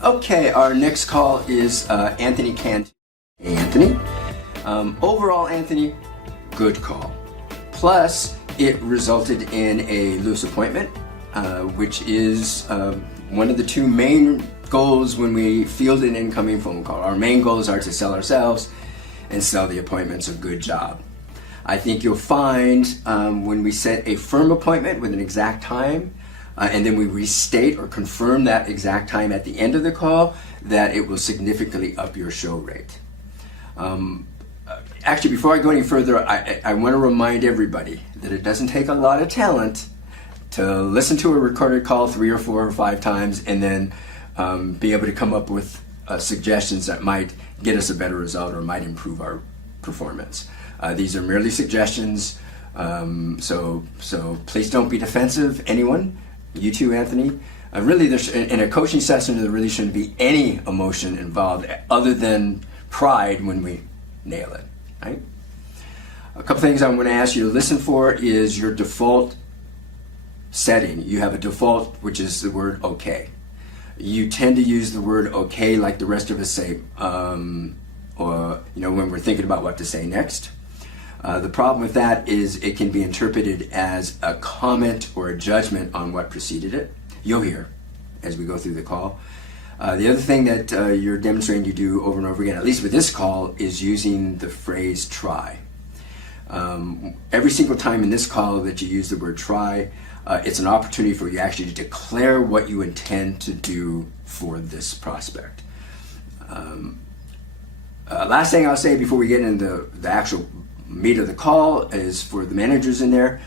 Okay, our next call is Anthony Cant. Anthony, overall, Anthony, good call. Plus, it resulted in a loose appointment, which is one of the two main goals when we field an incoming phone call. Our main goals are to sell ourselves and sell the appointment, so good job. I think you'll find when we set a firm appointment with an exact time, and then we restate or confirm that exact time at the end of the call, that it will significantly up your show rate. Actually, before I go any further, I want to remind everybody that it doesn't take a lot of talent to listen to a recorded call 3 or 4 or 5 times and then be able to come up with suggestions that might get us a better result or might improve our performance. These are merely suggestions, so please don't be defensive, anyone. You too, Anthony. Really, in a coaching session, there really shouldn't be any emotion involved other than pride when we nail it, right? A couple things I'm going to ask you to listen for is your default setting. You have a default, which is the word okay. You tend to use the word okay like the rest of us say, or when we're thinking about what to say next. The problem with that is it can be interpreted as a comment or a judgment on what preceded it. You'll hear as we go through the call. The other thing that you're demonstrating you do over and over again, at least with this call, is using the phrase try. Every single time in this call that you use the word try, it's an opportunity for you actually to declare what you intend to do for this prospect. Last thing I'll say before we get into the actual meat of the call is for the managers in there.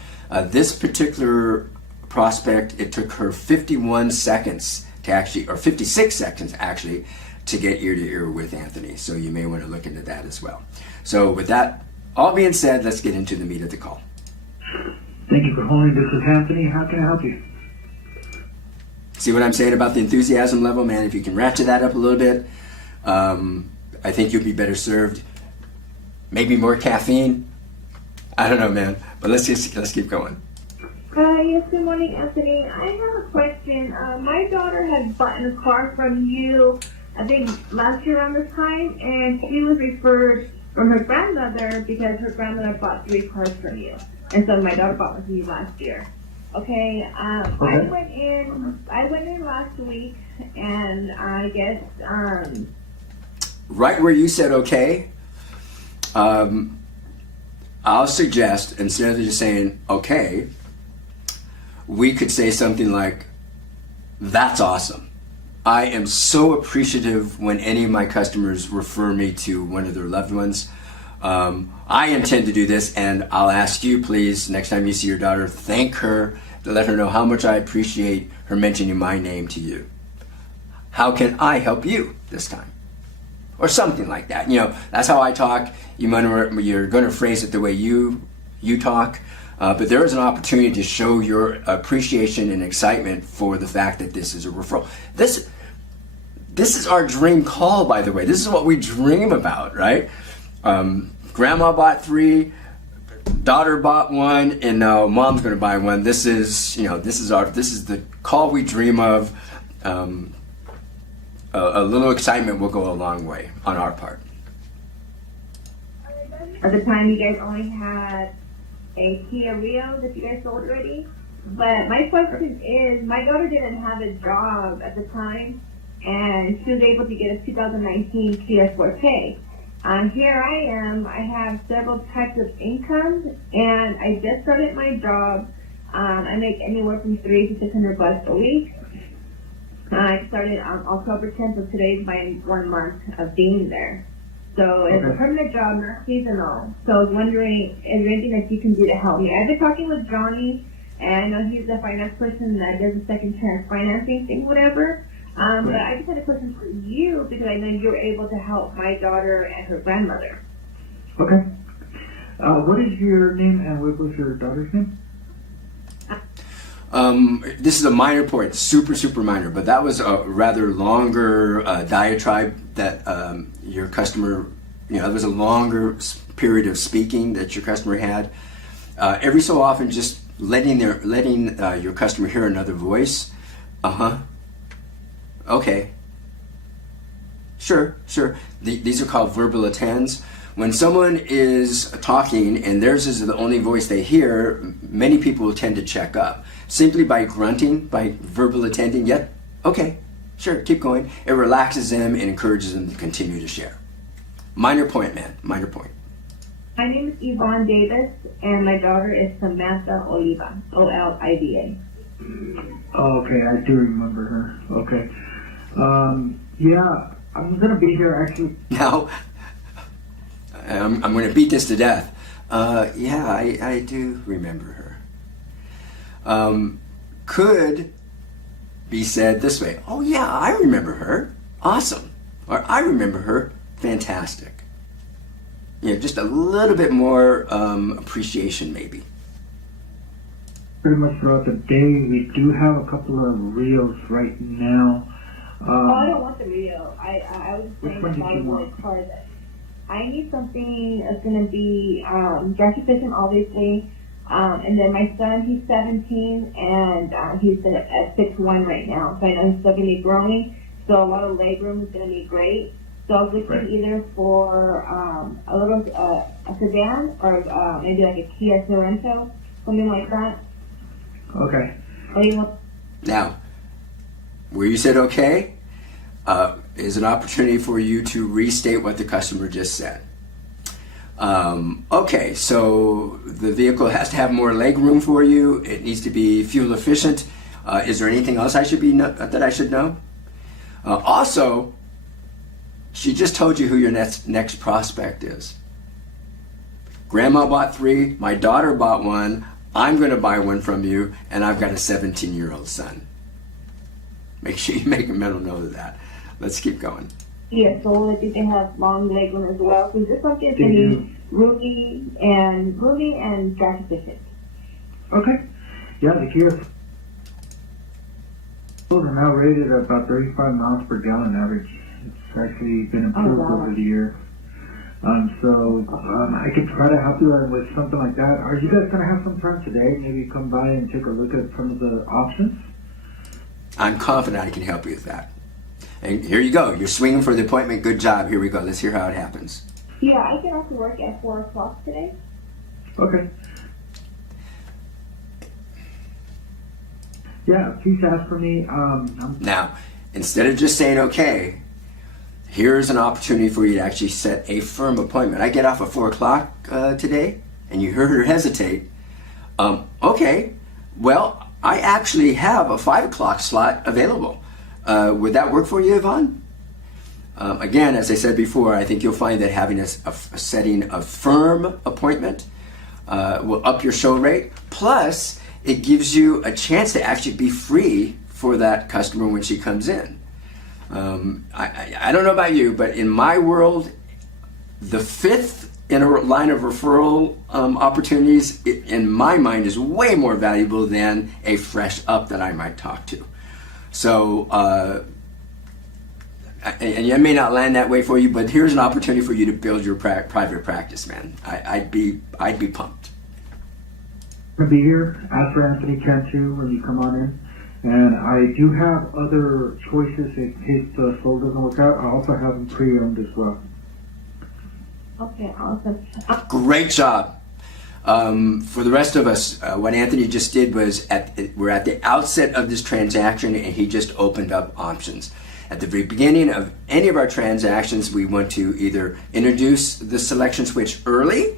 This particular prospect, it took her 51 seconds to actually, or 56 seconds actually, to get ear to ear with Anthony. So you may want to look into that as well. So with that all being said, let's get into the meat of the call. Thank you for holding. This is Anthony. How can I help you? See what I'm saying about the enthusiasm level, man? If you can ratchet that up a little bit, I think you'll be better served. Maybe more caffeine. I don't know, man. But let's keep going. Yes, good morning, Anthony. I have a question. My daughter had bought a car from you, I think last year around this time, and she was referred from her grandmother because her grandmother bought 3 cars from you. And so my daughter bought one from you last year. Okay, I went in last week, and I guess right where you said okay, I'll suggest instead of just saying okay, we could say something like, "That's awesome. I am so appreciative when any of my customers refer me to one of their loved ones. I intend to do this, and I'll ask you, please, next time you see your daughter, thank her to let her know how much I appreciate her mentioning my name to you. How can I help you this time?" Or something like that. That's how I talk. You're going to phrase it the way you talk. But there is an opportunity to show your appreciation and excitement for the fact that this is a referral. This is our dream call, by the way. This is what we dream about, right? Grandma bought 3, daughter bought 1, and now mom's going to buy 1. This is the call we dream of. A little excitement will go a long way on our part. at the time you guys only had a Kia Rio that you guys sold already. But my question is, my daughter didn't have a job at the time, and she was able to get a 2019 Kia Forte. Here I am, I have several types of income, and I just started my job. I make anywhere from $300 to $600 a week. I started on October 10th, so today's my 1 month of being there. So it's a permanent job, not seasonal. So I was wondering, is there anything that you can do to help me? I've been talking with Johnny, and I know he's a finance person that does a second chance financing thing, whatever. But I just had a question for you because I know you're able to help my daughter and her grandmother. Okay. What is your name and what was your daughter's name? This is a minor point, super minor, but that was a rather longer diatribe that your customer, it was a longer period of speaking that your customer had. Every so often, just letting your customer hear another voice. Okay. Sure, sure. These are called verbal attends. When someone is talking and theirs is the only voice they hear, many people will tend to check up. Simply by grunting, by verbal attending, yep, okay, sure, keep going. It relaxes them and encourages them to continue to share. Minor point, man, minor point. My name is Yvonne Davis, and my daughter is Samantha Oliva, Oliva. Oh, okay, I do remember her. Okay. Yeah, I'm going to be here actually. Now, I'm going to beat this to death. Yeah, I do remember her. Could be said this way. Oh, yeah, I remember her. Awesome. Or I remember her. Fantastic. You know, just a little bit more appreciation, maybe. Pretty much throughout the day, we do have a couple of reels right now. I don't want the Rio. I was Which saying one if did I you wanted want? cars. I need something that's going to be gas efficient, obviously. And then my son, he's 17, and he's at 6'1" right now. So I know he's still going to be growing. So a lot of leg room is going to be great. So I was looking Right. either for a little a sedan or maybe like a Kia Sorento, something like that. Okay. What do you want? Now, where you said okay, is an opportunity for you to restate what the customer just said. Okay, so the vehicle has to have more leg room for you. It needs to be fuel efficient. Is there anything else I should that I should know? Also, she just told you who your next prospect is. Grandma bought 3. My daughter bought 1. I'm going to buy 1 from you, and I've got a 17-year-old son. Make sure you make a mental note of that. Let's keep going. Yeah, so I think they have long leg room as well. So just something that's going to be roomy and gas efficient. Okay. Yeah, the Kia are now rated at about 35 miles per gallon average. It's actually been improved wow. over the year. So I could try to help you with something like that. Are you guys going to have some time today? Maybe come by and take a look at some of the options? I'm confident I can help you with that. And here you go. You're swinging for the appointment. Good job. Here we go. Let's hear how it happens. Yeah, I get off to work at 4 o'clock today. Okay. Yeah, please ask for me. Now, instead of just saying okay, here's an opportunity for you to actually set a firm appointment. I get off at 4 o'clock today, and you heard her hesitate. Okay, well, I actually have a 5 o'clock slot available. Would that work for you, Yvonne? Again, as I said before, I think you'll find that having setting a firm appointment will up your show rate. Plus, it gives you a chance to actually be free for that customer when she comes in. I don't know about you, but in my world, the 5th in a line of referral opportunities, in my mind, is way more valuable than a fresh up that I might talk to. So, and it may not land that way for you, but here's an opportunity for you to build your private practice, man. I'd be pumped. I'm going to be here. Ask for Anthony Cantu when you come on in. And I do have other choices in case the soul doesn't work out. I also have them pre-owned as well. Okay, awesome. Great job. For the rest of us, what Anthony just did was we're at the outset of this transaction, and he just opened up options. At the very beginning of any of our transactions, we want to either introduce the selection switch early,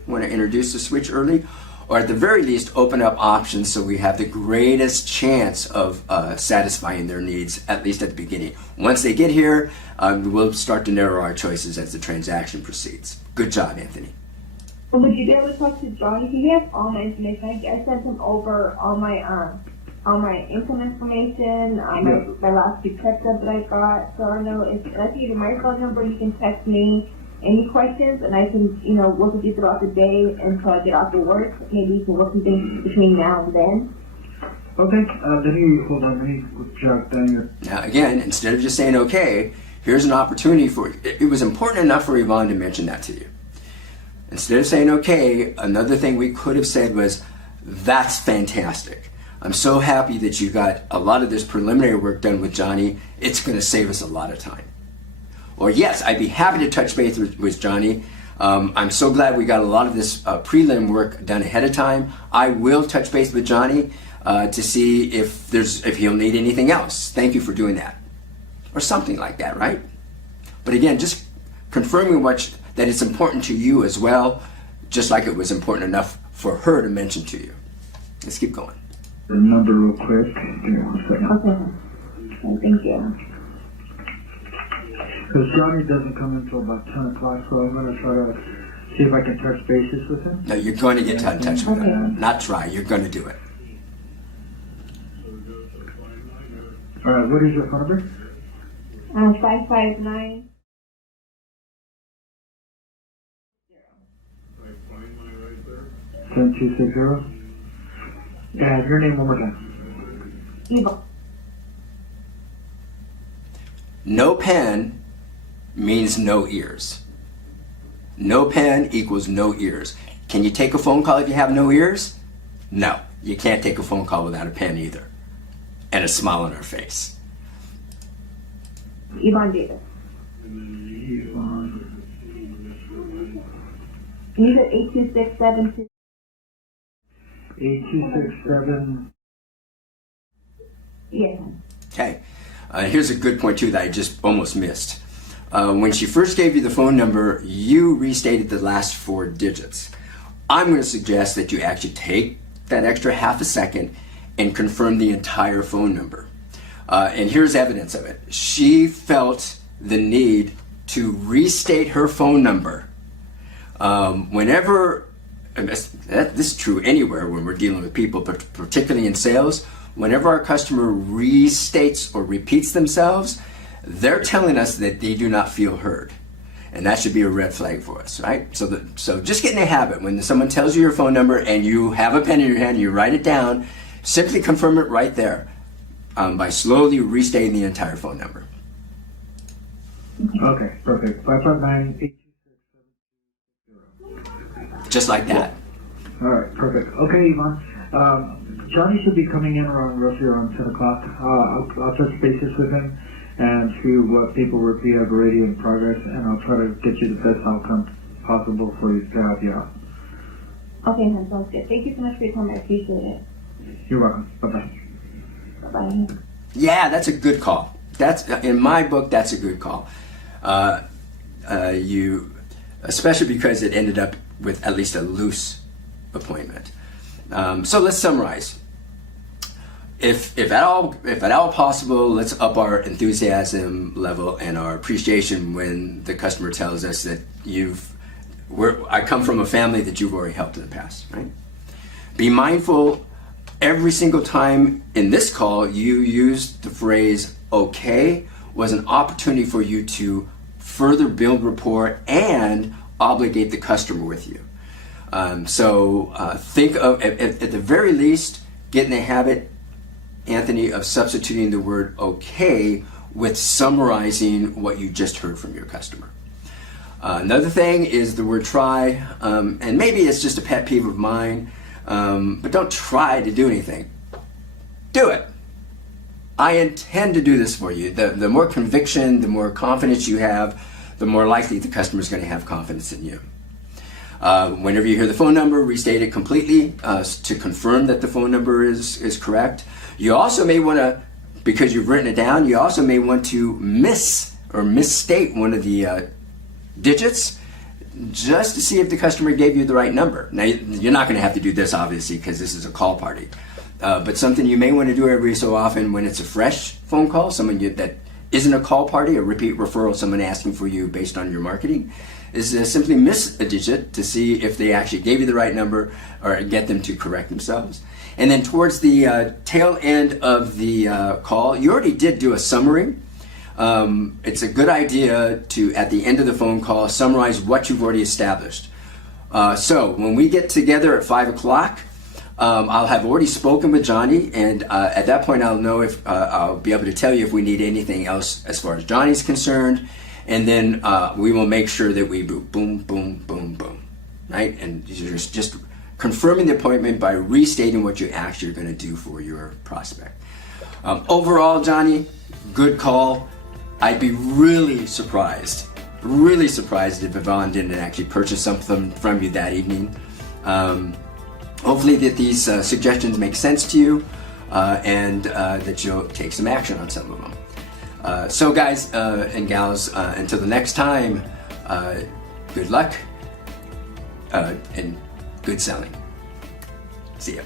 or at the very least open up options so we have the greatest chance of satisfying their needs, at least at the beginning. Once they get here, we'll start to narrow our choices as the transaction proceeds. Good job, Anthony. Would you be able to talk to Johnny? He has all my information. I sent him over all my income information, my last 2 check stubs that I got. So I don't know if I can give you my phone number, you can text me any questions, and I can, work with you throughout the day until I get off to work. Maybe you can work some things between now and then. Okay, hold on, let me jot down your... Now again, instead of just saying okay, here's an opportunity for you. It was important enough for Yvonne to mention that to you. Instead of saying okay, another thing we could have said was, that's fantastic. I'm so happy that you got a lot of this preliminary work done with Johnny. It's going to save us a lot of time. or yes, I'd be happy to touch base with Johnny. I'm so glad we got a lot of this prelim work done ahead of time. I will touch base with Johnny to see if he'll need anything else. Thank you for doing that, or something like that, right? But again, just confirming that it's important to you as well, just like it was important enough for her to mention to you. Let's keep going. The number real quick. Give me 1 second. Okay. Well, thank you. Because Johnny doesn't come until about 10 o'clock, so I'm going to try to see if I can touch bases with him. No, you're going to get in touch with him. Not try, you're going to do it. All right, what is your phone number? 559. Seven 260. And your name one more time. Eva. No pen means no ears. No pen equals no ears. Can you take a phone call if you have no ears? No, you can't take a phone call without a pen either. And a smile on her face. Yvonne Davis. Yvonne. You said 82672. 8267. Yes. Okay. Here's a good point too that I just almost missed. When she first gave you the phone number, you restated the last 4 digits. I'm going to suggest that you actually take that extra half a second and confirm the entire phone number. And here's evidence of it. She felt the need to restate her phone number whenever, and this is true anywhere when we're dealing with people, but particularly in sales, whenever our customer restates or repeats themselves, they're telling us that they do not feel heard. And that should be a red flag for us, right? So just get in the habit, when someone tells you your phone number and you have a pen in your hand, you write it down, simply confirm it right there by slowly restating the entire phone number. Okay, perfect. 559 Just like that. All right, perfect. Okay, Yvonne. Johnny should be coming in roughly around 10 o'clock. I'll touch bases with him and see what paperwork we have already in progress, and I'll try to get you the best outcome possible for you to have you out. Okay, that sounds good. Thank you so much for your time. I appreciate it. You're welcome. Bye-bye. Bye-bye. Yeah, that's a good call. That's, in my book, that's a good call. Especially because it ended up with at least a loose appointment. So let's summarize. If at all possible, let's up our enthusiasm level and our appreciation when the customer tells us that I come from a family that you've already helped in the past, right? Be mindful every single time in this call you used the phrase "okay" was an opportunity for you to further build rapport and obligate the customer with you. So think of, at the very least, get in the habit, Anthony, of substituting the word "okay" with summarizing what you just heard from your customer. Another thing is the word "try," and maybe it's just a pet peeve of mine, but don't try to do anything. Do it. I intend to do this for you. The more conviction, the more confidence you have, the more likely the customer is going to have confidence in you. Whenever you hear the phone number, restate it completely to confirm that the phone number is correct. You also may want to, because you've written it down, you also may want to misstate one of the digits just to see if the customer gave you the right number. Now, you're not going to have to do this, obviously, because this is a call party. But something you may want to do every so often when it's a fresh phone call, that isn't a call party, a repeat referral, someone asking for you based on your marketing, is simply miss a digit to see if they actually gave you the right number or get them to correct themselves. And then towards the tail end of the call, you already did do a summary. It's a good idea to, at the end of the phone call, summarize what you've already established. So when we get together at 5 o'clock, I'll have already spoken with Johnny, and at that point I'll know if I'll be able to tell you if we need anything else as far as Johnny's concerned, and then we will make sure that we boom, boom, boom, boom, right? And you're just confirming the appointment by restating what you actually are going to do for your prospect. Overall, Johnny, good call. I'd be really surprised if Yvonne didn't actually purchase something from you that evening. Hopefully that these suggestions make sense to you, and that you'll take some action on some of them. So guys and gals, until the next time, good luck and good selling. See ya.